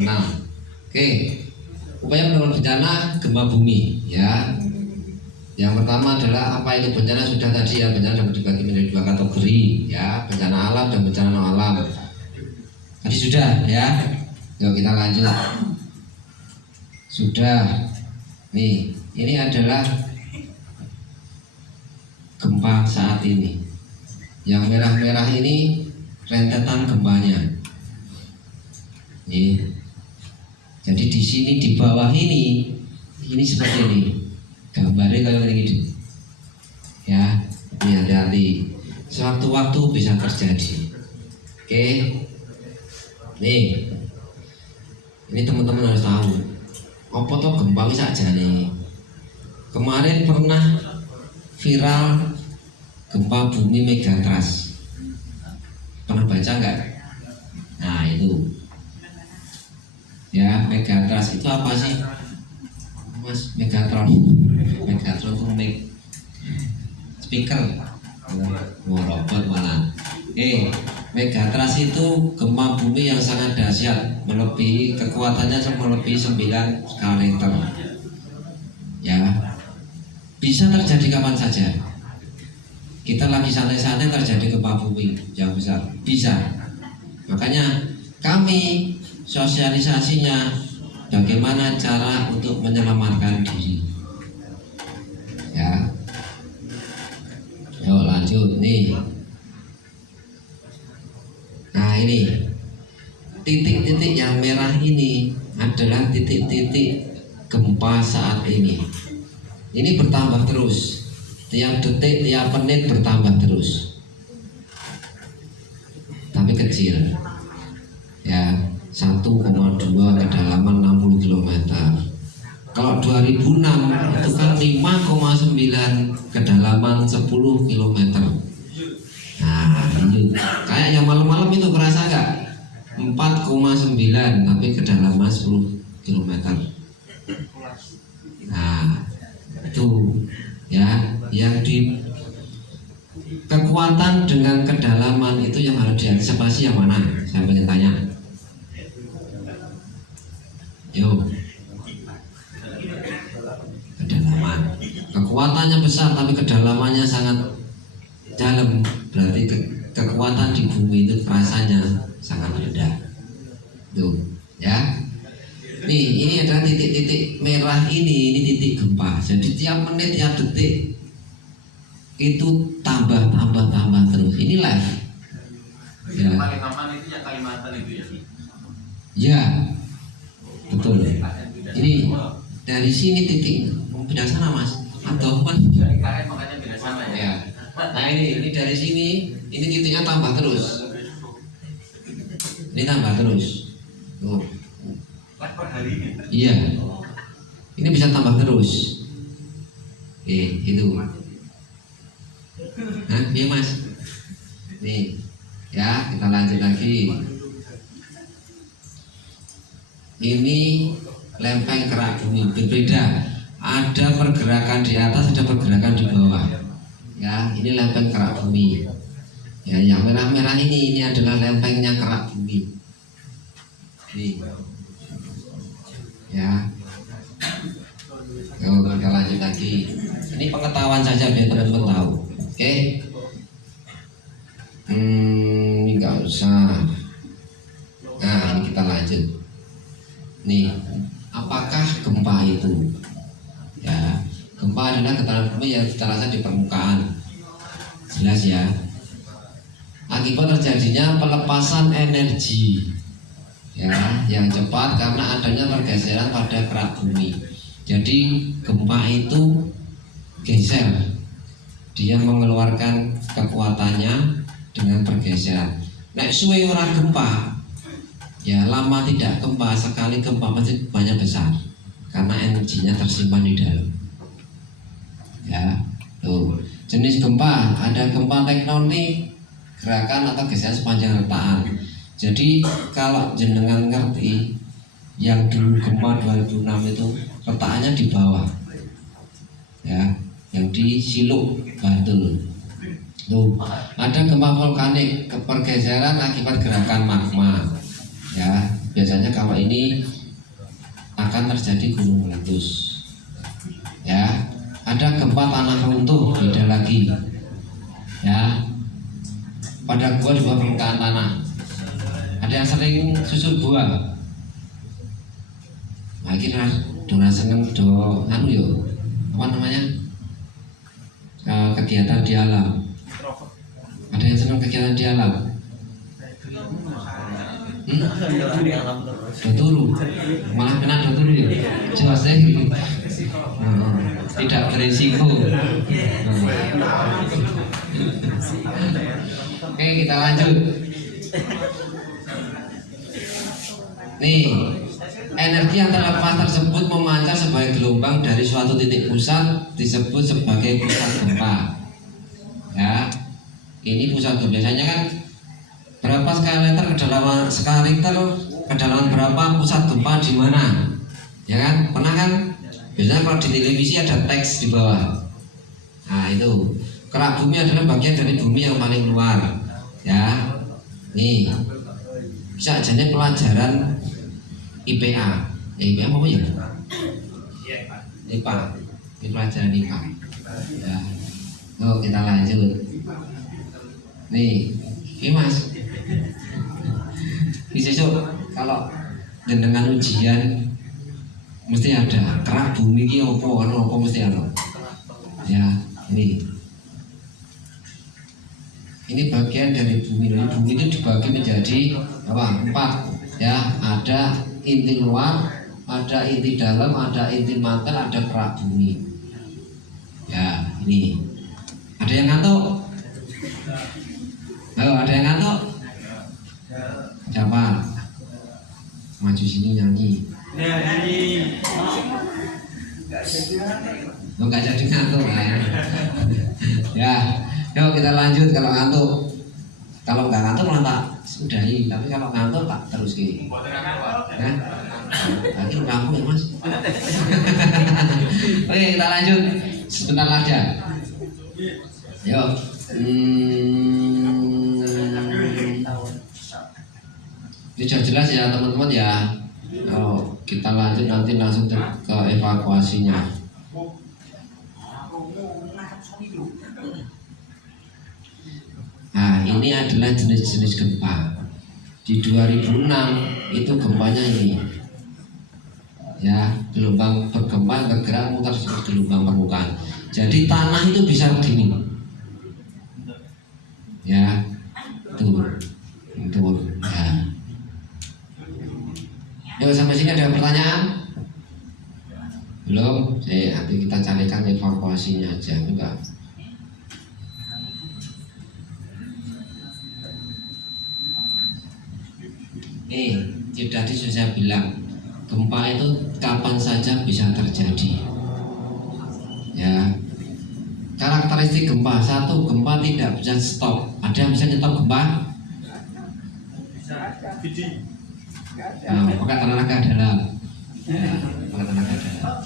kenal. Oke, upaya penanggulangan bencana gempa bumi ya. Yang pertama adalah apa itu bencana, sudah tadi ya, bencana dapat dibagi menjadi dua kategori ya, bencana alam dan bencana non alam. Tadi sudah ya. Yuk kita lanjut. Sudah. Nih, ini adalah gempa saat ini. Yang merah-merah ini rentetan gempanya. Nih. Jadi di sini di bawah ini seperti ini. Gambarnya kalau begini. Ya, ini hati-hati. Sewaktu-waktu bisa terjadi. Oke. Nih. Ini teman-teman harus tahu. Apa toh gempa saja nih. Kemarin pernah viral gempa bumi Megatrust. Pernah baca nggak? Nah itu. Ya, Megatrust itu apa sih? Mas, Megatron itu speaker, robot malah. Megatrust itu gempa bumi yang sangat dahsyat, melebihi kekuatannya melebihi 9 skala Richter. Ya, bisa terjadi kapan saja. Kita lagi santai-santai terjadi gempa bumi yang besar, bisa. Makanya kami sosialisasinya bagaimana cara untuk menyelamatkan diri. Ya. Yuk lanjut nih. Nah ini titik-titik yang merah ini adalah titik-titik gempa saat ini. Ini bertambah terus. Tiap detik, tiap menit bertambah terus. Tapi kecil. Ya, 1,2 kedalaman 60 km. Kalau 2006 itu kan 5,9 kedalaman 10 km. Nah, ini kayak yang malam-malam itu kerasa nggak? 4,9 tapi kedalaman 10 km. Nah, itu ya, yang di kekuatan dengan kedalaman itu yang harus diantisipasi yang mana? Saya ingin tanya. Yuk. Kedalaman. Kekuatannya besar tapi kedalamannya sangat dalam, berarti kekuatan di bumi itu rasanya sangat rendah. Tuh, ya. Nih, ini adalah titik-titik merah ini titik gempa. Jadi tiap menit, tiap detik itu tambah terus. Ini live. Ya. Paling aman itu yang Kalimantan itu ya. Ya, betul. Ini dari sini titik beda sana mas. Atau kan? Dari karet makanya beda sana ya. Ya. Nah ini dari sini, ini titiknya tambah terus. Ini tambah terus. Tuh. Per hari ini. Iya. Ini bisa tambah terus. Itu. Hah, iya mas. Nih, ya kita lanjut lagi. Ini lempeng kerak bumi berbeda. Ada pergerakan di atas, ada pergerakan di bawah. Ya, ini lempeng kerak bumi. Ya, yang merah-merah ini adalah lempengnya kerak bumi. Nih. Ya. Yuk, kita lanjut lagi. Ini pengetahuan saja biar teman-teman tahu. Oke. Ini nggak usah. Nah, ini kita lanjut. Nih, apakah gempa itu? Ya, gempa adalah getaran bumi yang terasa di permukaan. Jelas ya. Akibat terjadinya pelepasan energi, ya, yang cepat karena adanya pergeseran pada kerak bumi. Jadi gempa itu geser, dia mengeluarkan kekuatannya dengan pergeseran. Nek suwe ora gempa, ya lama tidak gempa, sekali gempa pasti banyak besar karena energinya tersimpan di dalam. Ya, tuh jenis gempa ada gempa tektonik, gerakan atau geseran sepanjang retakan. Jadi kalau jenengan ngerti yang dulu gempa 2006 itu retakannya di bawah, ya, yang di Siluk Bantul. Tuh ada gempa vulkanik, pergeseran akibat gerakan magma, ya. biasanya kalau ini akan terjadi gunung meletus. Ya, ada gempa tanah runtuh, beda lagi. Ya, pada gua di bawah permukaan tanah. Ada yang sering susur gua. Nah, kira dona seneng do anu yo, apa namanya? Kegiatan di alam. Ada yang seneng kegiatan di alam? Do turu, malah kena do turu ya. Jelas deh. Tidak berisiko. Oke, kita lanjut. Nih, energi yang terlepas tersebut memancar sebagai gelombang dari suatu titik pusat disebut sebagai pusat gempa. Ya, ini pusat gempa. Biasanya kan berapa skala Richter kedalaman berapa pusat gempa di mana? Ya kan, pernah kan? Biasanya kalau di televisi ada teks di bawah. Nah itu kerak bumi adalah bagian dari bumi yang paling luar. Ya, nih bisa jadi pelajaran IPA. IPA apa ya? IPA. Ini pelajaran IPA. Ya. Oh, kita lanjut. Nih, ini Mas. Besok kalau dengan ujian mesti ada kerak bumi ini apa mesti ada. Ya, ini bagian dari bumi. Bumi itu dibagi menjadi apa? 4. Ya, ada inti luar, ada inti dalam, ada inti mantel, ada kerak bumi. Ya, ini. Ada yang ngantuk? Ayo, ada yang ngantuk? Siapa? Maju sini nyanyi. Lo nggak jadi ngantuk ya? Ya, yuk kita lanjut. Kalau ngantuk, kalau nggak ngantuk malah tak sudahi. Tapi kalau ngantuk tak terus ki. Ya, akhir kamu ya Mas. Oke, kita lanjut sebentar aja. Yuk. Ini sudah jelas ya teman-teman ya. Kalau kita lanjut nanti langsung ke evakuasinya. Nah, ini adalah jenis-jenis gempa. Di 2006 itu gempanya ini. Ya, gelombang bergema bergerak mutar seperti gelombang permukaan. Jadi tanah itu bisa begini. Ya, tuh. Ya. Yuk, sampai sini ada pertanyaan? Belum? Nanti kita carikan evakuasinya aja, enggak? Nih, tadi sudah saya bilang, gempa itu kapan saja bisa terjadi. Ya, karakteristik gempa. 1, gempa tidak bisa stop. Ada yang bisa nyetop gempa? Nah, pakai tenaga dalam. Pakai tenaga dalam.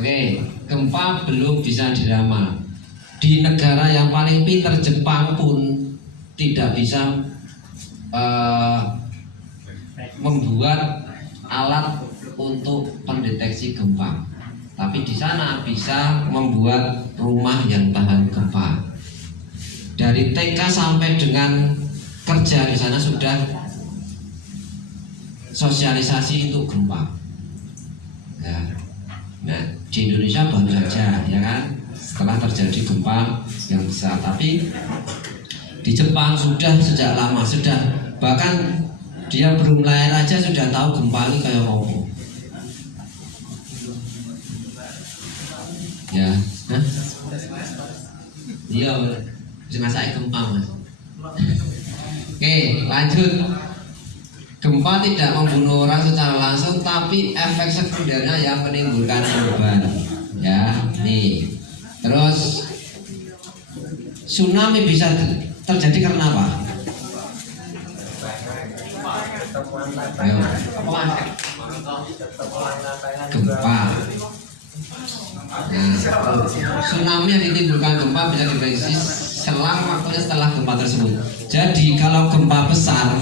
Oke, gempa belum bisa diramal. Di negara yang paling pintar, Jepang pun tidak bisa membuat alat untuk pendeteksi gempa. Tapi di sana bisa membuat rumah yang tahan gempa. Dari TK sampai dengan kerja di sana sudah sosialisasi untuk gempa. Ya. Nah, di Indonesia baru saja, ya kan, setelah terjadi gempa yang besar. Tapi di Jepang sudah sejak lama, sudah bahkan dia belum lahir aja sudah tahu gempa ini kayak apa. Ya, iya, cuma saya gempa Mas. Oke, lanjut. Gempa tidak membunuh orang secara langsung, tapi efek sekundernya yang menimbulkan korban. Ya, nih. Terus tsunami bisa terjadi karena apa? Ayo, apa Mas? Gempa. Nah, tsunami yang ditimbulkan gempa bisa diprediksi selang waktunya setelah gempa tersebut. Jadi kalau gempa besar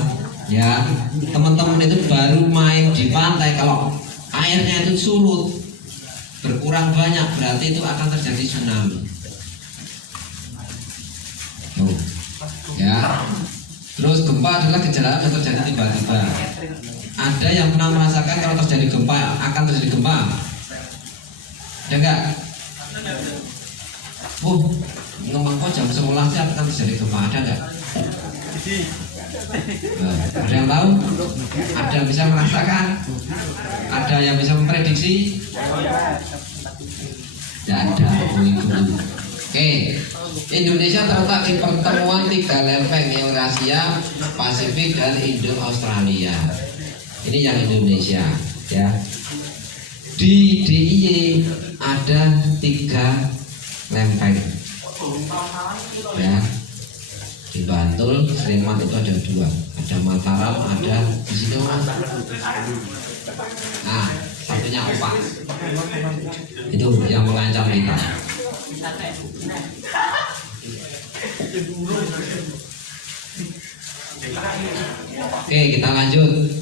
Ya, teman-teman itu baru main di pantai, kalau airnya itu surut berkurang banyak, berarti itu akan terjadi tsunami. Tuh. Ya. Terus gempa adalah gejala yang terjadi tiba-tiba. Ada yang pernah merasakan kalau terjadi gempa, akan terjadi gempa? Ya enggak? Ngomong kok jam 11 akan terjadi gempa, ada enggak? Nah, ada yang tahu? Ada yang bisa merasakan? Ada yang bisa memprediksi? Tidak ada. Oke, Indonesia terletak di pertemuan tiga lempeng, Eurasia, Pasifik, dan Indo-Australia. Ini yang Indonesia, ya. Di DIY ada 3 lempeng, ya. Di Bantul, Sleman itu ada 2, ada Mataram, ada di sini Mas. Nah, satunya Opak. Itu yang mengancam kita. Oke, kita lanjut.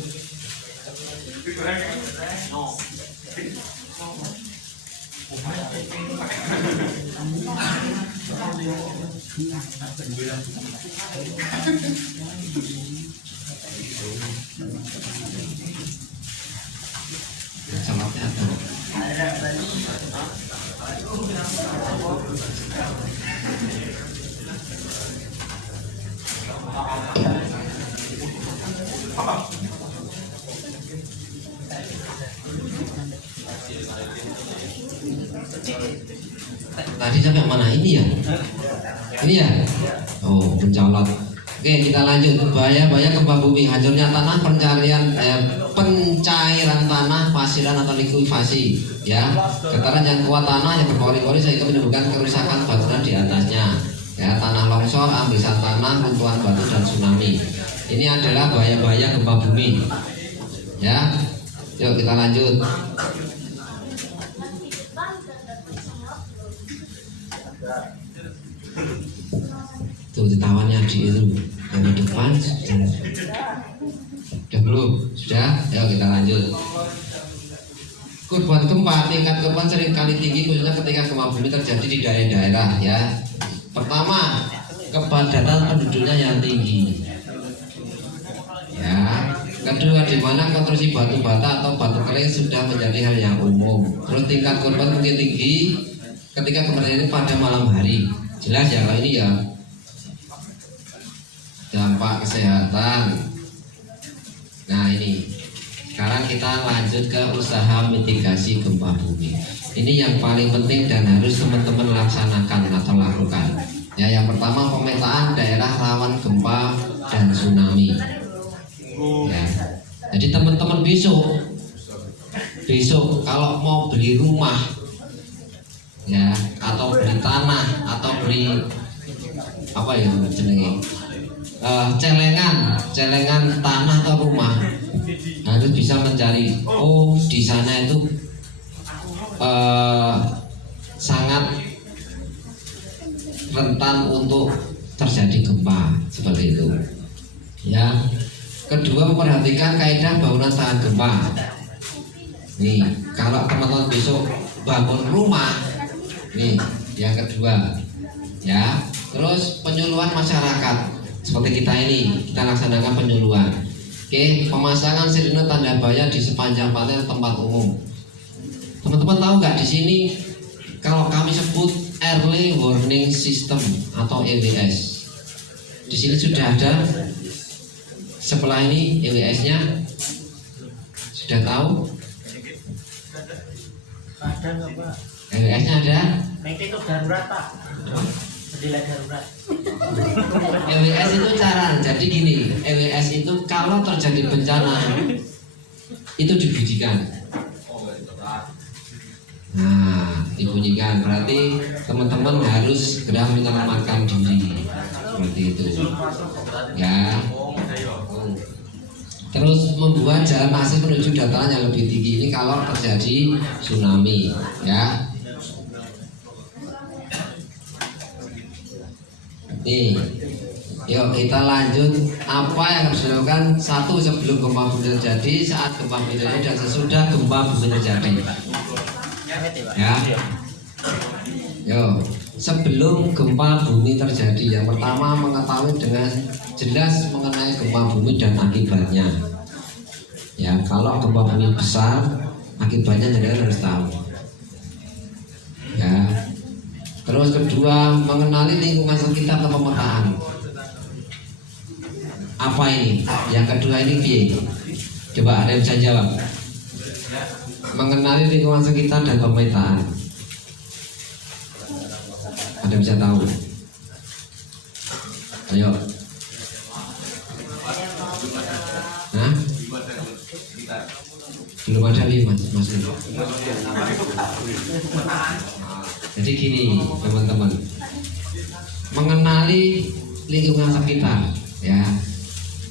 Salatnya apa? Tadi sampai mana ini ya? Ini ya? Oh, mencolot. Oke, kita lanjut. Bahaya-bahaya gempa bumi, hancurnya tanah, pencairan tanah, pasiran atau likuifasi. Ya, getaran yang kuat tanah yang berpori-pori sehingga menimbulkan kerusakan bangunan di atasnya. Ya, tanah longsor, ambesan tanah, runtuhan batu dan tsunami. Ini adalah bahaya-bahaya gempa bumi. Ya, yuk kita lanjut. Tuh ditawannya di itu yang di depan sudah belum? Sudah? Ayo kita lanjut. Korban gempa, tingkat korban sering kali tinggi khususnya ketika gempa bumi terjadi di daerah-daerah, ya. Pertama, kepadatan penduduknya yang tinggi, ya. Kedua, di mana konstruksi batu bata atau batu kering sudah menjadi hal yang umum. Terus tingkat korban mungkin tinggi ketika gempa terjadi pada malam hari. Jelas ya, kalau ini ya dampak kesehatan. Nah, ini sekarang kita lanjut ke usaha mitigasi gempa bumi. Ini yang paling penting dan harus teman-teman laksanakan atau lakukan. Ya, yang pertama pemetaan daerah rawan gempa dan tsunami. Ya, jadi teman-teman besok kalau mau beli rumah, ya, atau beli tanah atau beli apa ya jenenge, celengan tanah atau rumah, harus bisa mencari, oh di sana itu sangat rentan untuk terjadi gempa seperti itu, ya. Kedua, memperhatikan kaidah bangunan tahan gempa. Nih, kalau teman-teman besok bangun rumah, nih yang kedua, ya. Terus penyuluhan masyarakat, seperti kita ini, kita laksanakan penyuluhan. Oke, pemasangan sirine tanda bahaya di sepanjang pantai tempat umum. Teman-teman tahu nggak di sini kalau kami sebut Early Warning System atau EWS, di sini sudah ada. Sebelah ini EWS-nya sudah tahu? Ada nggak Pak? EWS-nya ada? Itu darurat Pak. Jadilah darurat. EWS itu cara, jadi gini, EWS itu kalau terjadi bencana itu dibunyikan. Nah, dibunyikan berarti teman-teman harus segera menyelamatkan diri, seperti itu, ya. Terus membuat jalan akses menuju dataran yang lebih tinggi ini kalau terjadi tsunami, ya. Nih, Yuk kita lanjut apa yang harus dilakukan satu sebelum gempa bumi terjadi, saat gempa bumi terjadi, dan sesudah gempa bumi terjadi. Ya. Yuk sebelum gempa bumi terjadi, yang pertama mengetahui dengan jelas mengenai gempa bumi dan akibatnya. Ya kalau gempa bumi besar, akibatnya jadi harus tahu. Ya. Terus kedua mengenali lingkungan sekitar atau pemetaan. Apa ini? Yang kedua ini piye? Coba ada yang bisa jawab. Mengenali lingkungan sekitar dan pemetaan. Ada yang bisa tahu? Ayo. Hah? Belum ada nih mas. Jadi gini teman-teman, mengenali lingkungan sekitar, ya.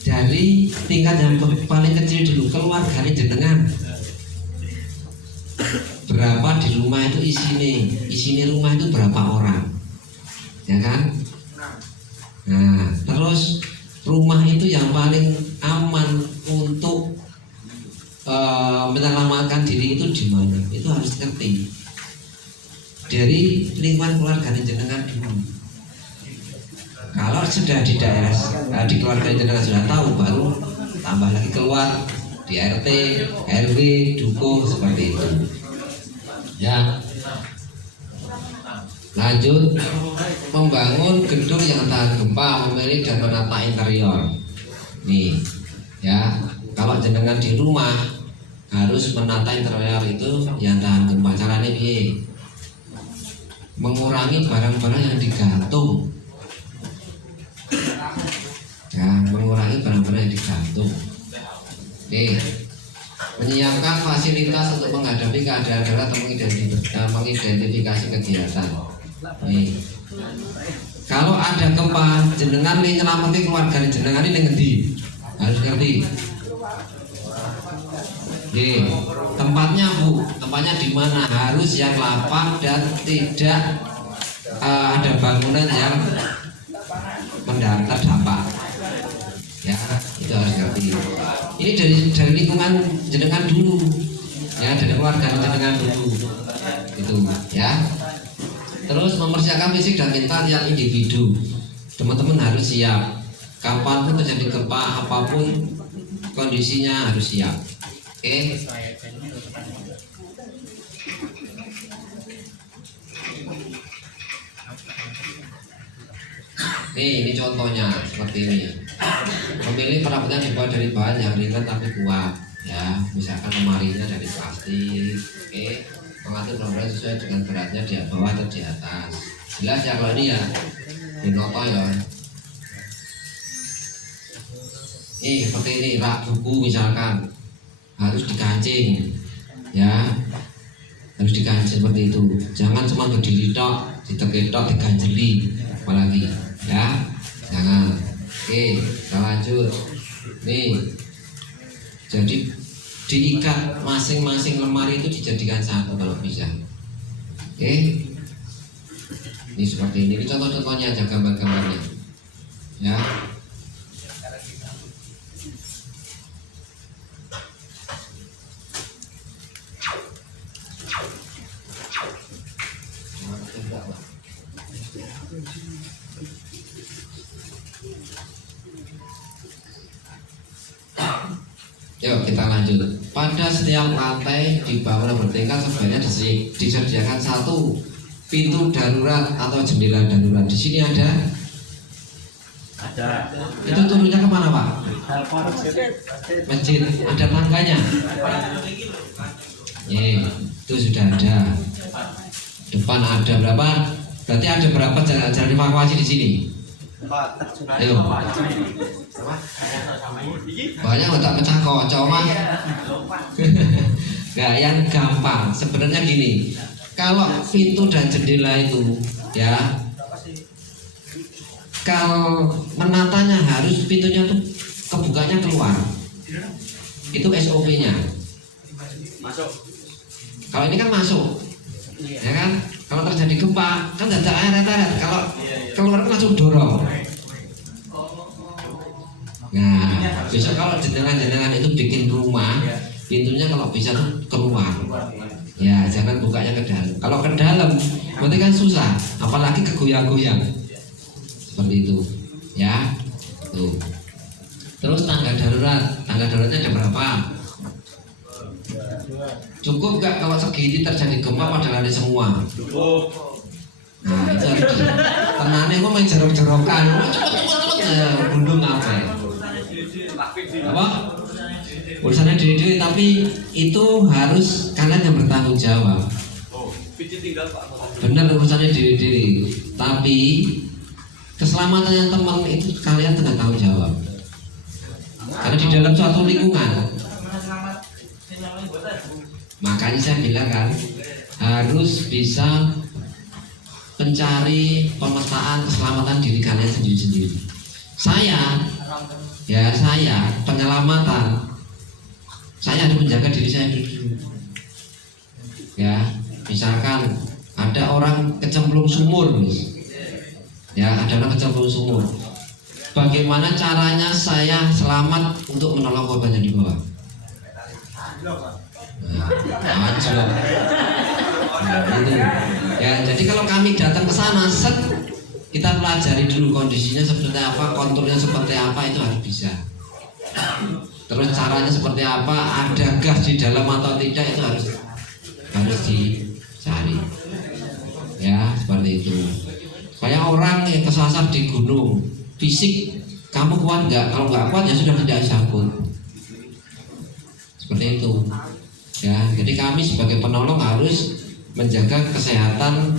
Dari tingkat yang paling kecil dulu, keluarganya jenengan berapa di rumah itu isine rumah itu berapa orang, ya kan? Nah terus rumah itu yang paling aman untuk menyelamatkan diri itu di mana? Itu harus ngerti dari lingkungan keluarganya jenengan dulu. Kalau sudah di daerah, di keluarga jenengan sudah tahu, baru tambah lagi keluar di RT, RW, dukung seperti itu. Ya. Lanjut, membangun gedung yang tahan gempa, memilih dan menata interior. Nih, ya. Kalau jenengan di rumah harus menata interior itu yang tahan gempa. Caranya piye? Mengurangi barang-barang yang digantung. Ya, mengurangi barang-barang yang digantung. Oke. Menyiapkan fasilitas untuk menghadapi keadaan darurat atau mengidentifikasi kegiatan. Nih. Kalau ada gempa, jenengan nih nyelamatin keluarga jenengan ini ngendi? Harus ngerti. Oke. Tempatnya Bu, tempatnya di mana? Harus yang lapang dan tidak ada bangunan yang terdampak. Ya, itu harus ngerti. Ini dari lingkungan jenengan dulu, ya, dari keluarga jenengan dulu, itu, ya. Terus mempersiapkan fisik dan mental yang individu. Teman-teman harus siap. Kapanpun terjadi gempa, apapun kondisinya harus siap. Oke. Nih, ini contohnya seperti ini. Memilih perabotan dibuat dari bahan yang ringan tapi kuat, ya. Misalkan lemarinya dari plastik. Oke. Mengatur perabotan sesuai dengan beratnya di bawah atau di atas. Jelas ya kalau ini ya. Dinoto ya. Seperti ini rak buku misalkan harus dikancing, ya. Harus dikancing seperti itu. Jangan cuma berdiri tok, diteketok, diganjeli, apalagi. Ya, jangan. Oke, kita lanjut. Nih, jadi diikat masing-masing lemari itu dijadikan satu kalau bisa. Oke, ini seperti ini. Ini contoh-contohnya aja, gambar-gambarnya. Ya. Yuk kita lanjut. Pada setiap lantai di bangunan bertingkat sebenarnya disediakan satu pintu darurat atau jendela darurat. Di sini ada. Itu turunnya kemana Pak? Masjid. Ada tangganya. Itu sudah ada. Depan ada berapa? Berarti ada berapa jalan evakuasi di sini? Ayo. Banyak tak pecah kocok mah. Nah, yang gampang sebenarnya gini. Kalau pintu dan jendela itu, ya, kalau menatanya harus pintunya tuh kebukanya keluar. Itu SOP-nya. Masuk. Kalau ini kan masuk, ya kan? Kalau terjadi gempa kan tidak ada eret-eret. Kalau keluar kan langsung dorong. Nah, besok kalau jenengan itu bikin rumah, pintunya kalau bisa tuh keluar. Ya, jangan bukanya ke dalam. Kalau ke dalam, berarti kan susah, apalagi kegoyang-goyang. Seperti itu, ya. Tuh. Terus tangga daruratnya ada berapa? Cukup nggak kalau segini terjadi gempa pada lari semua? Cukup. Nah, itu harus tenane kok main jerok-jerokan. Cepet gundung apa ya? Apa? Urusannya diri tapi itu harus kalian yang bertanggung jawab. Oh, pijit tinggal Pak. Benar urusannya diri. Tapi keselamatannya teman itu kalian tengah tanggung jawab. Karena di dalam suatu lingkungan. Makanya saya bilang kan harus bisa mencari pemetaan keselamatan diri kalian sendiri-sendiri. Saya penyelamatan. Saya harus menjaga diri saya dulu. Ya, misalkan ada orang kecemplung sumur, ya ada orang kecemplung sumur. Bagaimana caranya saya selamat untuk menolong korban yang di bawah? Anjlok. Gitu. Ya, jadi kalau kami datang ke sana, kita pelajari dulu kondisinya seperti apa, konturnya seperti apa, itu harus bisa. Terus caranya seperti apa, ada gas di dalam atau tidak, itu harus dicari. Ya, seperti itu. Kayak orang yang kesasar di gunung, fisik kamu kuat nggak? Kalau nggak kuat ya sudah tidak sangkut. Seperti itu. Ya, jadi kami sebagai penolong harus menjaga kesehatan,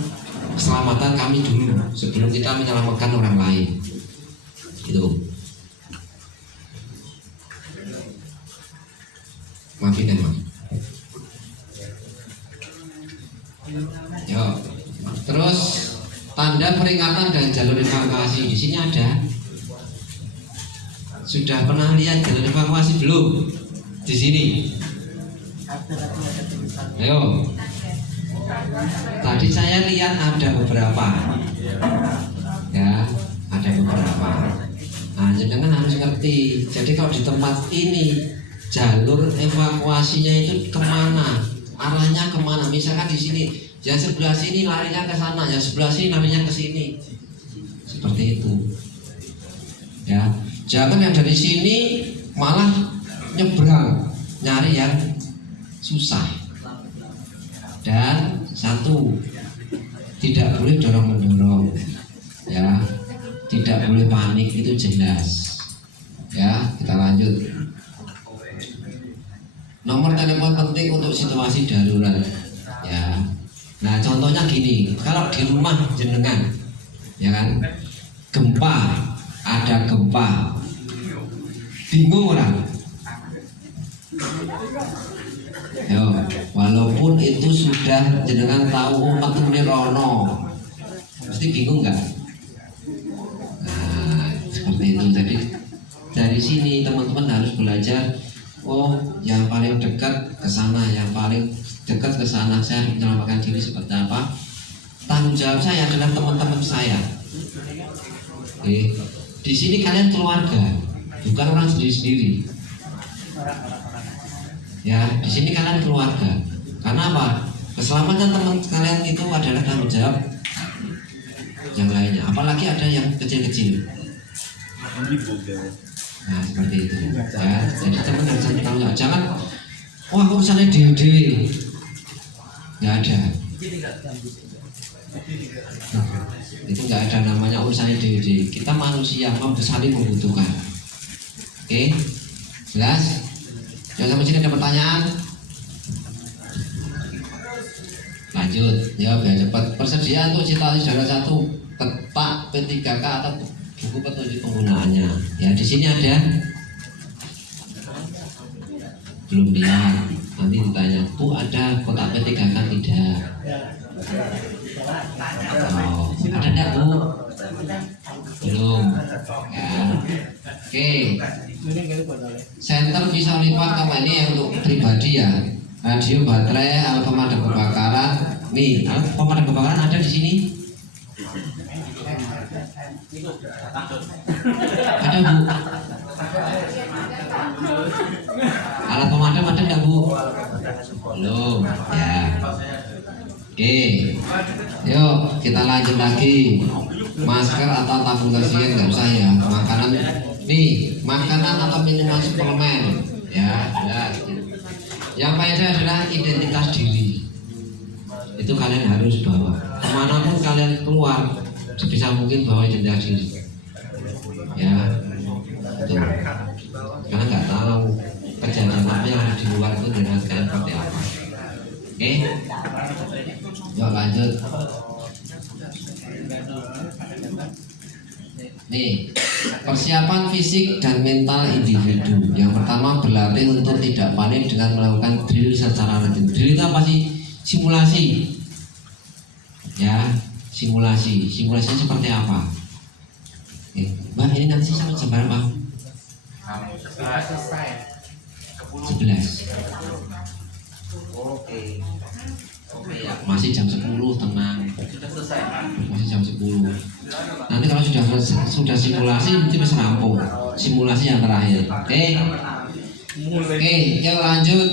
keselamatan kami dulu sebelum kita menyelamatkan orang lain. Itu. Maafin emang. Yo. Terus tanda peringatan dan jalur evakuasi di sini ada. Sudah pernah lihat jalur evakuasi belum? Di sini. Ayo. Tadi saya lihat ada beberapa. Ya, ada beberapa. Nah, jangan harus ngerti. Jadi kalau di tempat ini jalur evakuasinya itu kemana? Arahnya kemana? Misalkan di sini, yang sebelah sini larinya ke sana, yang sebelah sini larinya ke sini. Seperti itu. Ya, jangan yang dari sini malah nyebrang, nyari yang susah. Dan satu, tidak boleh dorong-mendorong. Ya, tidak boleh panik, itu jelas. Ya, kita lanjut. Nomor telepon penting untuk situasi darurat. Ya. Nah, contohnya gini, kalau di rumah jenengan, ya kan, gempa, ada gempa, bingung orang. Yo, walaupun itu sudah jenengan tahu umat ini rono, mesti bingung nggak? Nah, seperti itu. Jadi dari sini teman-teman harus belajar. Oh, yang paling dekat ke sana, yang paling dekat ke sana, saya harus menyelamatkan diri seperti apa? Tanggung jawab saya adalah teman-teman saya. Oke, di sini kalian keluarga, bukan orang sendiri-sendiri. Ya, di sini kalian keluarga. Karena apa? Keselamatan teman kalian itu adalah tanggung jawab yang lainnya. Apalagi ada yang kecil-kecil. Nah, seperti itu. Ya, jadi teman harus tahu. Jangan, wah urusannya dewi-dewi. Nggak ada. Itu nggak ada namanya urusannya dewi-dewi. Kita manusia saling membutuhkan. Oke, jelas? Yang sampai sini ada pertanyaan? Lanjut, ya biar cepat. Persediaan untuk cita saudara 1 petak P3K atau buku petunjuk penggunaannya. Ya, di sini ada. Belum lihat. Nanti ditanya, Bu ada kotak P3K tidak? Oh, ada enggak Bu? Belum. Ya. Oke. Senter pisau lipat apa ini yang untuk pribadi ya? Radio, baterai, alat pemadam kebakaran. Nih, alat pemadam kebakaran ada di sini. Ada Bu? Alat pemadam ada nggak Bu? Belum. Ya. Oke. Yuk kita lanjut lagi. Masker atau tabung tersier nggak usah ya. Makanan nih, makanan atau minuman suplemen. Ya, jelas. Yang faedah adalah identitas diri. Itu kalian harus bawa. Kemanapun kalian keluar, sebisa mungkin bawa identitas diri. Ya, betul. Karena nggak tahu kejadian apa yang ada di luar itu dengan kalian seperti apa. Oke, yuk lanjut. Nih, persiapan fisik dan mental individu. Yang pertama berlatih untuk tidak panik dengan melakukan drill secara rutin. Drill itu apa sih? Simulasi. Ya, simulasi. Simulasinya seperti apa? Oke. Mbak, ini nanti sampai jam berapa? 11. Oke. Oke ya, masih jam 10, tenang. Sudah selesai. Masih jam 10. Nanti kalau sudah simulasi nanti bisa rampung. Simulasi yang terakhir. Oke. Oke, yuk lanjut.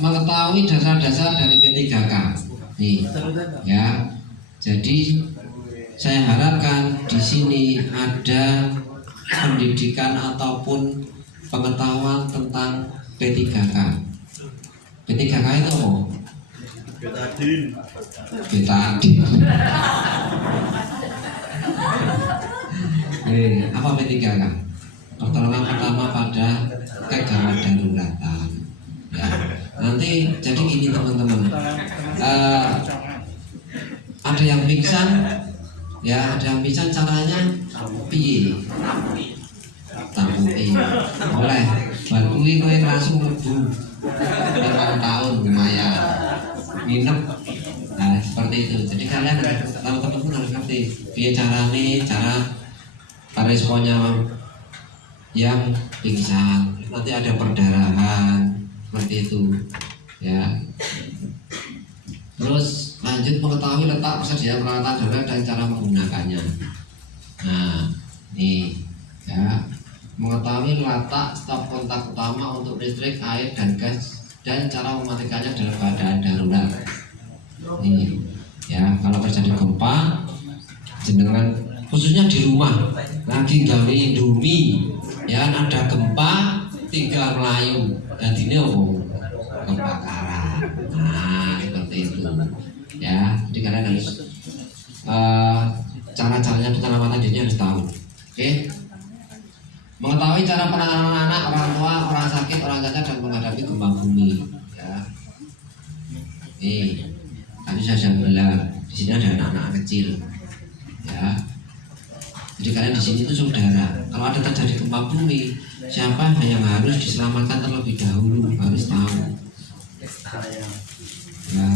Mengetahui dasar-dasar dari P3K. Nih. Ya. Jadi saya harapkan di sini ada pendidikan ataupun pengetahuan tentang P3K. P3K itu apa? Betadine. Apa P3K? Pertolongan pertama pada kegawat daruratan. Ya. Nanti jadi gini teman-teman. Ada yang pingsan, ya ada yang pingsan caranya piye? Tampui. Boleh. Bakui kowe langsung mlebu 5 tahun lumayan. Minum. Nah, seperti itu. Jadi kalian teman-teman harus ngerti piye carane, cara responnya yang pingsan. Nanti ada perdarahan seperti itu. Ya. Terus lanjut mengetahui letak persediaan peralatan darurat dan cara menggunakannya. Nah, nih ya, mengetahui letak stop kontak utama untuk listrik, air, dan gas dan cara mematikannya dalam keadaan darurat. Ini ya, kalau terjadi gempa, jenengan khususnya di rumah lagi gawe indomie, ya ada gempa tinggal melayu dan ini kebakaran. Nah, seperti itu ya. Jadi kalian harus cara-caranya penyelamatan diri harus tahu. Oke. Mengetahui cara penanganan anak, orang tua, orang sakit, orang cacat dan menghadapi gempa bumi. Ya. Nih, tadi saya sudah bilang di sini ada anak-anak kecil. Ya. Jadi kalian di sini itu saudara. Kalau ada terjadi gempa bumi, siapa yang harus diselamatkan terlebih dahulu, harus tahu. Ya,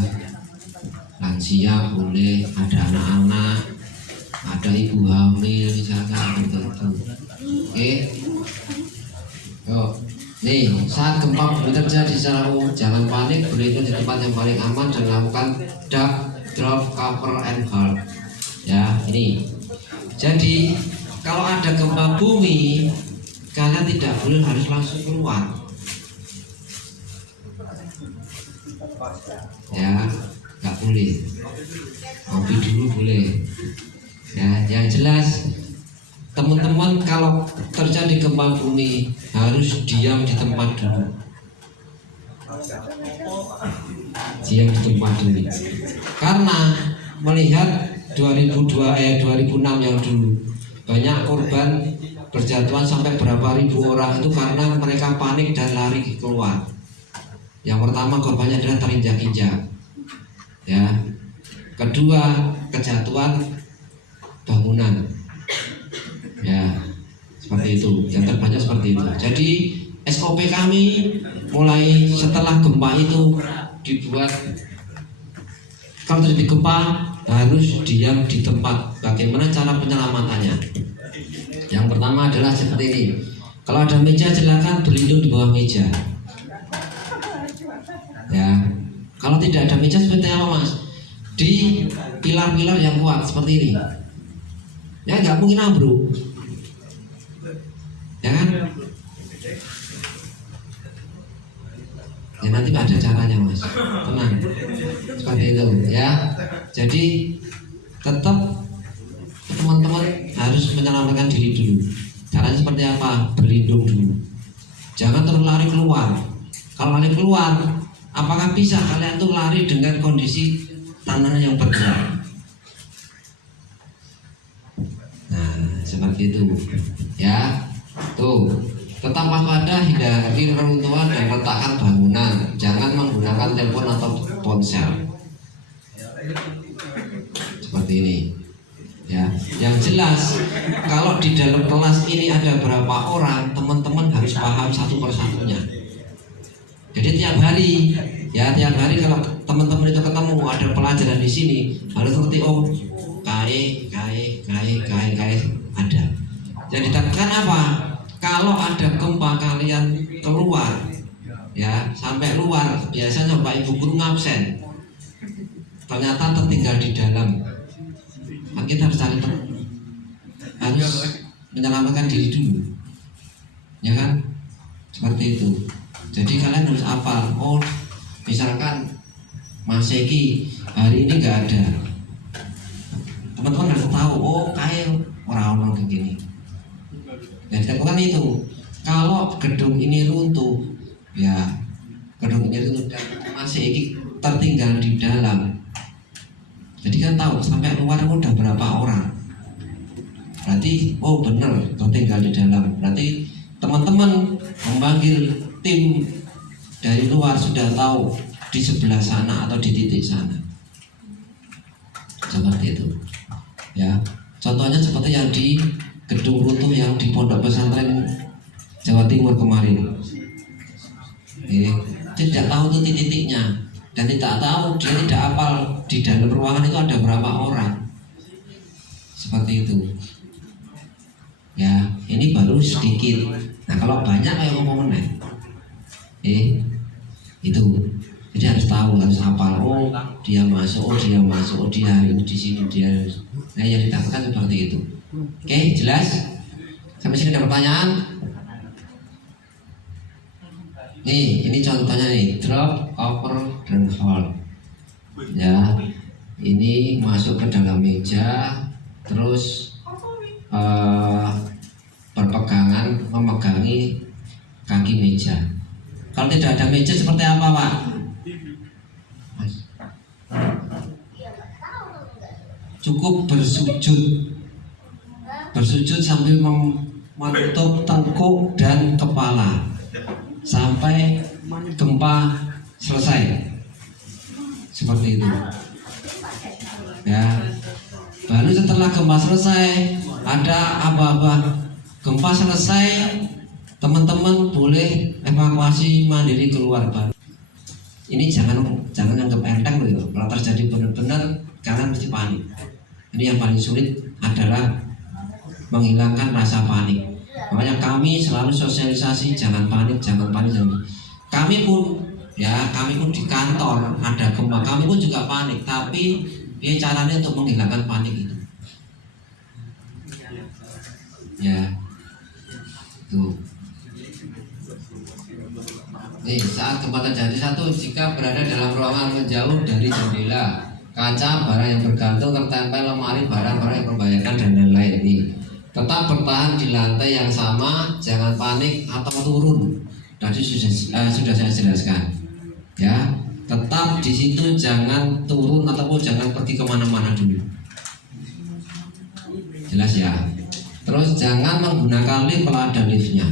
lansia boleh, ada anak-anak, ada ibu hamil misalkan seperti itu. Oke. Yuk. Nih, saat gempa bumi terjadi secara umum, jangan panik, berlindung di tempat yang paling aman dan lakukan duck, drop, cover, and hold. Ya, ini. Jadi kalau ada gempa bumi, kalian tidak boleh harus langsung keluar. Ya, nggak boleh. Ngopi dulu boleh. Ya, yang jelas teman-teman kalau terjadi gempa bumi harus diam di tempat dulu. Diam di tempat dulu. Karena melihat 2006 yang dulu banyak korban berjatuhan sampai berapa ribu orang itu karena mereka panik dan lari keluar. Yang pertama korbannya adalah terinjak-injak, ya. Kedua kejatuhan bangunan, ya seperti itu. Yang terbanyak seperti itu. Jadi SOP kami mulai setelah gempa itu dibuat kalau terjadi gempa harus diam di tempat. Bagaimana cara penyelamatannya? Yang pertama adalah seperti ini. Kalau ada meja silakan berlindung di bawah meja. Ya, kalau tidak ada meja seperti apa mas? Di pilar-pilar yang kuat seperti ini. Ya nggak mungkin ambruk. Ya kan? seperti itu ya. Jadi tetap teman-teman harus menyelamatkan diri dulu. Caranya seperti apa? Berlindung dulu. Jangan terus lari keluar. Kalau lari keluar, apakah bisa kalian tuh lari dengan kondisi tanah yang bergerak? Nah, seperti itu ya. Tuh, tetap waspada, hindari reruntuhan dan letakkan bangunan. Jangan menggunakan telepon atau ponsel. Seperti ini. Ya, yang jelas kalau di dalam kelas ini ada berapa orang, teman-teman harus paham satu persatunya. Jadi tiap hari kalau teman-teman itu ketemu ada pelajaran di sini, harus ngerti oh KE ada. Jadi ditekan apa? Kalau ada gempa kalian keluar, ya sampai luar, biasanya Pak Ibu guru ngabsen. Ternyata tertinggal di dalam. Maka kita harus cari harus menyelamatkan diri dulu, ya kan? Seperti itu. Jadi kalian harus hafal. Oh, misalkan Mas Eki hari ini nggak ada, teman-teman harus tahu. Oh, kayak orang-orang begini. Jadi kan itu. Kalau gedung ini runtuh, ya gedung ini runtuh dan Mas Eki tertinggal di dalam. Jadi kan tahu sampai luar udah berapa orang. Berarti oh benar tertinggal di dalam. Berarti teman-teman memanggil tim dari luar sudah tahu di sebelah sana atau di titik sana. Seperti itu. Ya. Contohnya seperti yang di gedung runtuh yang di Pondok Pesantren Jawa Timur kemarin. Tidak tahu tuh titik-titiknya. Dan tidak tahu, dia tidak hafal di dalam ruangan itu ada berapa orang. Seperti itu. Ya, ini baru sedikit. Nah, kalau banyak kayak ngomong itu. Jadi harus tahu, harus hafal. Oh, dia masuk, oh dia ini di sini dia. Nah, yang ditakutkan seperti itu. Oke, jelas? Sampai sini ada pertanyaan? Nih, ini contohnya nih, drop, cover, dan hold. Ya, ini masuk ke dalam meja, terus berpegangan memegangi kaki meja. Kalau tidak ada meja seperti apa, Pak? Cukup bersujud sambil menutup tengkuk dan kepala sampai gempa selesai. Seperti itu. Ya. Baru setelah gempa selesai, ada aba-aba. Gempa selesai, teman-teman boleh evakuasi mandiri keluar, Pak. Ini jangan anggap enteng loh. Kalau terjadi benar-benar, kalian mesti panik. Ini yang paling sulit adalah menghilangkan rasa panik. Makanya kami selalu sosialisasi jangan panik. Kami pun di kantor ada gempa, kami pun juga panik. Tapi caranya untuk menghilangkan panik itu. Ya, tuh. Nih, saat gempa terjadi jika berada dalam ruangan menjauh dari jendela, kaca, barang yang bergantung, tertempel, lemari, barang-barang yang membahayakan dan lain-lain. Nih, tetap bertahan di lantai yang sama, jangan panik atau turun. Tadi sudah saya jelaskan. Ya, tetap di situ, jangan turun ataupun jangan pergi kemana-mana dulu. Jelas ya. Terus jangan menggunakan lift kalau ada liftnya.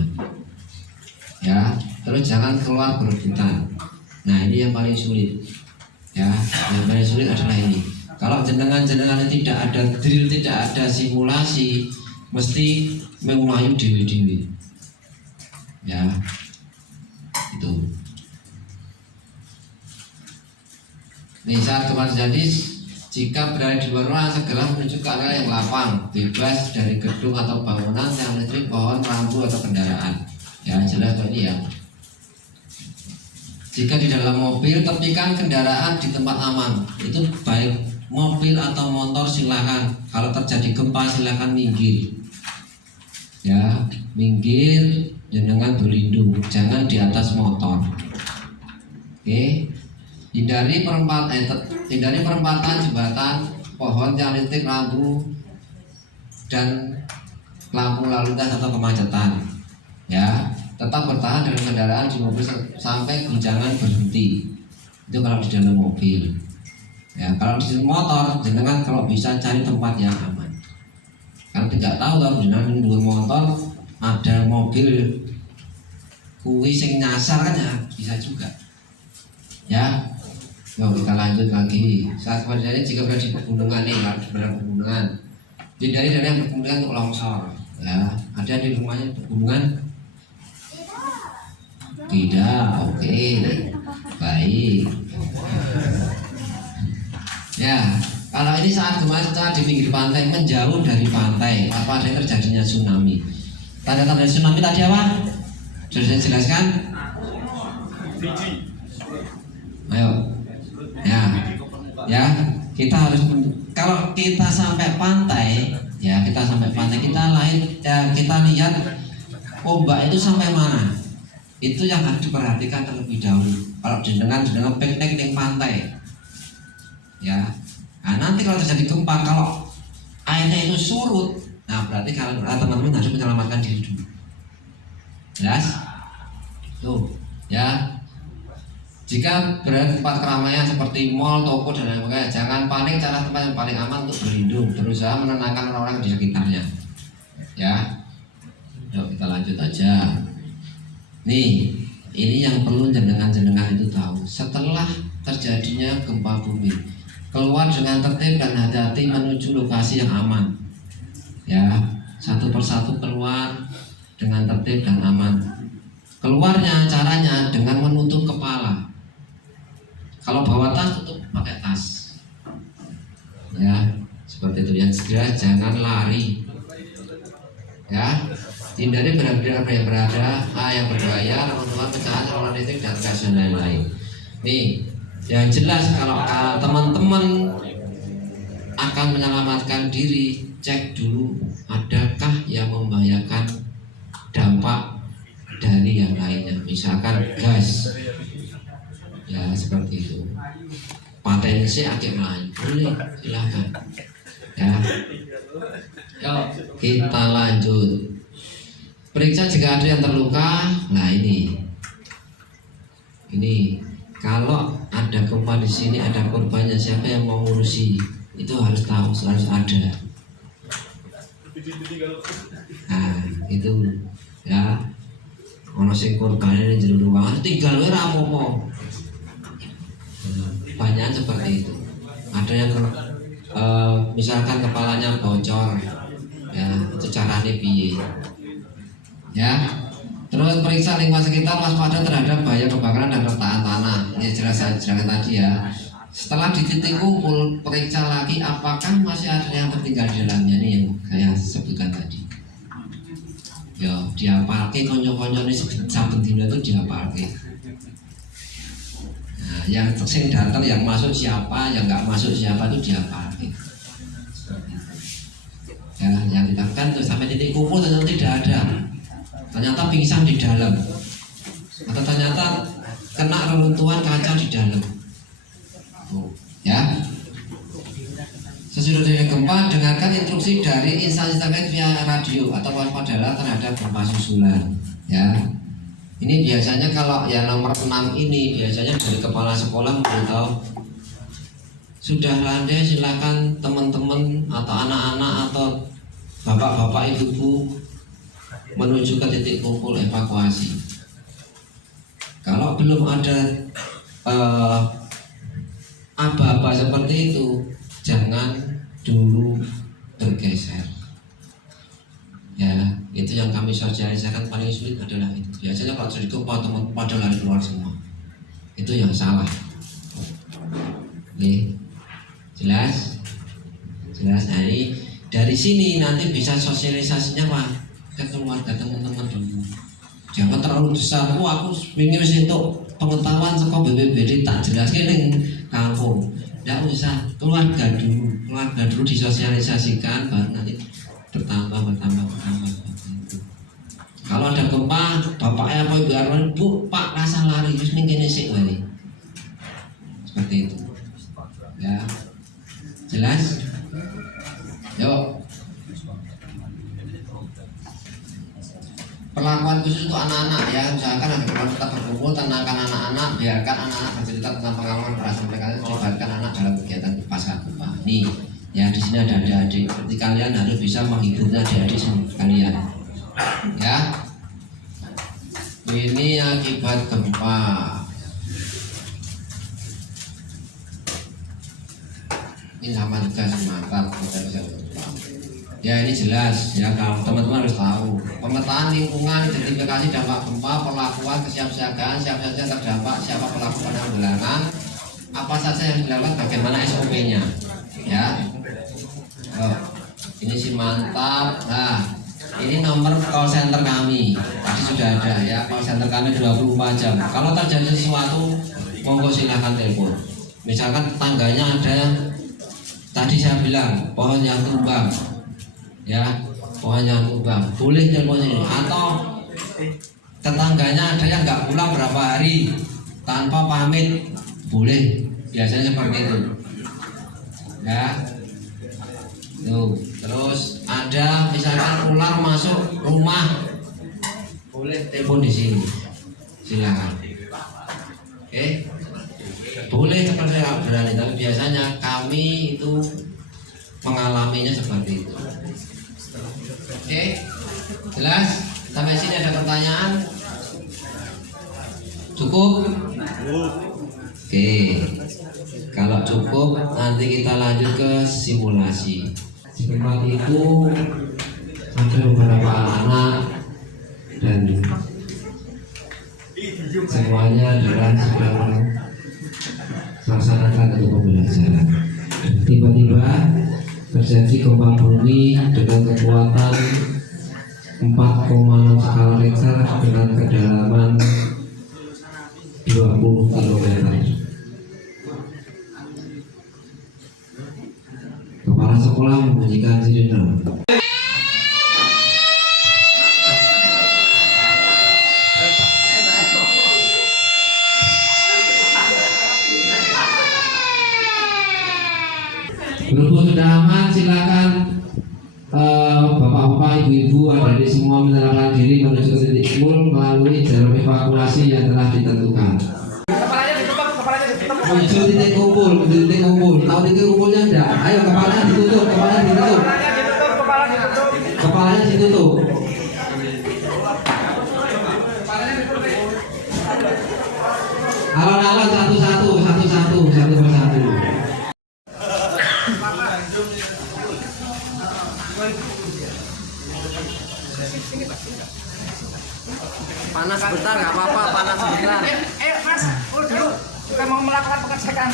Ya, terus jangan keluar berebutan. Nah, ini yang paling sulit. Ya, yang paling sulit adalah ini. Kalau jenengan tidak ada drill, tidak ada simulasi, mesti mengulangi dewi-dewi. Ya, itu. Nih, saat gempa terjadi, jika berada di luar ruangan, segera menuju ke area yang lapang, bebas dari gedung atau bangunan, yang listrik, pohon, rambu atau kendaraan. Ya, jelas tuh ini ya. Jika di dalam mobil, tepikan kendaraan di tempat aman. Itu baik mobil atau motor silakan. Kalau terjadi gempa silakan minggir. Ya, minggir dengan berlindung. Jangan di atas motor. Oke. hindari perempatan, jembatan, pohon, tiang listrik, lampu, dan lampu lalu lintas atau kemacetan. Ya, tetap bertahan dalam kendaraan di mobil sampai guncangan berhenti. Itu kalau di dalam mobil. Ya, kalau di motor, jenengan kalau bisa cari tempat yang aman. Kalau tidak tahu kalau jenengan di motor ada mobil kuwi sing nyasar kan ya bisa juga. Ya, yuk kita lanjut lagi. Saat kemudian jika berada di pegunungan nih, berada pegunungan, hindari dari yang berkemudian untuk longsor. Ya, ada di rumahnya pegunungan? Tidak, oke, baik. Ya, kalau ini saat gempa di pinggir pantai, menjauh dari pantai, apa ada terjadinya tsunami. Tanda-tanda tsunami tadi apa? Sudah saya jelaskan? Ayo, ya, kita harus, kalau kita sampai pantai, ya kita sampai pantai, kita lihat ombak itu sampai mana. Itu yang harus diperhatikan terlebih dahulu. Kalau jenengan piknik di pantai, ya, nah nanti kalau terjadi gempa, kalau airnya itu surut, nah berarti kalau teman-teman harus menyelamatkan diri dulu. Jelas? Tuh, ya. Jika berada di tempat keramaian seperti mall, toko dan lain-lain, jangan panik, cara tempat yang paling aman untuk berlindung, berusaha menenangkan orang-orang di sekitarnya. Ya. Yuk kita lanjut aja. Nih, ini yang perlu jenengan-jenengan itu tahu. Setelah terjadinya gempa bumi, keluar dengan tertib dan hati-hati menuju lokasi yang aman. Ya, satu persatu keluar dengan tertib dan aman. Keluarnya caranya dengan menutup kepala. Kalau bawa tas, tutup pakai tas. Ya, seperti itu. Yang segera jangan lari. Ya, hindari benda-benda yang berada, yang berbahaya, teman-teman pecahan, saluran listrik dan gas dan lain-lain. Nih, yang jelas kalau teman-teman akan menyelamatkan diri, cek dulu adakah yang membahayakan dampak dari yang lainnya, misalkan gas. Ya seperti itu. Potensi agak melayu, boleh silahkan. Ya, yuk kita lanjut. Periksa jika ada yang terluka. Nah ini kalau ada gempa di sini, ada korbannya, siapa yang mau ngurusi? Itu harus tahu, harus ada. Nah itu ya, ono sing korbannya di jero ruangan tinggal wae ra apa-apa. Banyak seperti itu. Ada yang misalkan kepalanya bocor, ya itu caranya piye? Ya, terus periksa lingkungan sekitar, waspada terhadap bahaya kebakaran dan retakan tanah. Ini jelas saya jelaskan tadi ya. Setelah di titik kumpul, periksa lagi apakah masih ada yang tertinggal di dalamnya. Ini yang saya sebutkan tadi. Ya, dia parkir konyo-konyo ini saben dina itu dia parkir. Nah, yang sing datang, yang masuk siapa, yang nggak masuk siapa itu dia parkir. Ya, yang dilakukan tuh sampai titik kumpul ternyata tidak ada. Ternyata pingsan di dalam, atau ternyata kena reruntuhan kaca di dalam. Ya, sesudah dari gempa, dengarkan instruksi dari instansi terkait via radio atau waspadalah terhadap gempa susulan. Ya, ini biasanya kalau yang nomor 6 ini biasanya dari kepala sekolah memberitahu sudah landai, silakan teman-teman atau anak-anak atau bapak-bapak ibu-ibu menuju ke titik kumpul evakuasi. Kalau belum ada aba-aba seperti itu, jangan dulu bergeser. Ya, itu yang kami sosialisasikan paling sulit adalah itu. Biasanya kalau terjadi gempa teman pada lari keluar semua. Itu yang salah. Oke, jelas? Jelas. Nah, ini dari sini nanti bisa sosialisasinya Pak ke keluarga teman-teman dulu. Jangan terlalu besar. Aku ingin untuk pengetahuan sekolah BPBD tak jelaskan ning kampung. Tidak usah, keluarga dulu disosialisasikan, baru nanti bertambah. Kalau ada gempa, bapaknya apa ibu Arwan, bu, pak rasa lari, terus ning kene sik wae. seperti itu. Ya, jelas? Yuk. Perlakuan khusus untuk anak-anak ya, misalkan ada kita berkumpul, tenangkan anak-anak, biarkan anak-anak bercerita tentang pengalaman berasa mereka, libatkan anak dalam kegiatan pasca gempa. Nih, ya di sini ada adik-adik, berarti kalian harus bisa menghiburnya adik-adik kalian. Ya, ini akibat gempa. Ini sama juga mantap. Ya ini jelas ya, kalau teman-teman harus tahu pemetaan lingkungan, identifikasi dampak gempa, perlakuan kesiapsiagaan, siapa saja terdampak, siapa pelaku penanggulangan, apa saja yang dilakukan, bagaimana SOP-nya ya. Oh, ini sih mantap. Nah, ini nomor call center kami tadi sudah ada ya, call center kami 24 jam. Kalau terjadi sesuatu monggo silahkan telepon. Misalkan tetangganya ada yang tadi saya bilang pohon yang tumbang ya, pohon yang tumbang, boleh telepon ini. Atau tetangganya ada yang nggak pulang berapa hari tanpa pamit, boleh, biasanya seperti itu ya. Tuh, terus ada misalkan ular masuk rumah, boleh telepon di sini, silakan. Oke, boleh seperti yang berani, tapi biasanya kami itu mengalaminya seperti itu. Oke, jelas? Sampai sini ada pertanyaan? Cukup? Oke, kalau cukup nanti kita lanjut ke simulasi. Di tempat itu ada beberapa anak dan semuanya adalah sedang melaksanakan untuk pembelajaran. Tiba-tiba terjadi gempa bumi dengan kekuatan 4,6 skala Richter dengan kedalaman 20 km. Kepala sekolah membunyikan sirene. Berhubung sudah aman, silakan bapak-bapak, ibu-ibu, adik-adik semua menyerahkan diri menuju ke titik kumpul melalui jalur evakuasi yang telah ditentukan. Menuju titik kumpul, tahu titik kumpulnya enggak? Ayo kepalanya ditutup, kepalanya ditutup. Alon-alon satu persatu. Panas sebentar, nggak apa-apa, panas sebentar. Mas, dulu kita mau melakukan pengecekan.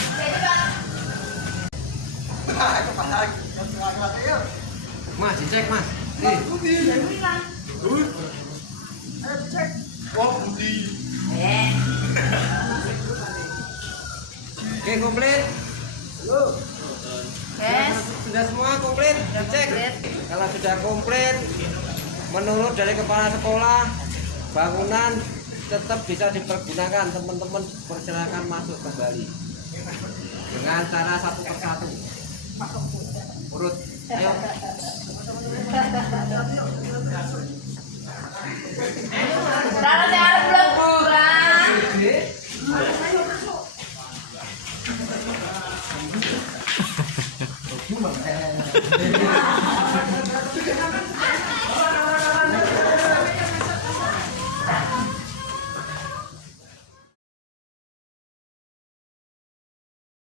Mas, dicek mas. Oke, komplit. Sudah semua komplit, dicek. Kalau sudah komplit, menurut dari kepala sekolah, bangunan tetap bisa dipergunakan. Teman-teman persilakan masuk kembali dengan cara satu persatu. Urut, ayo.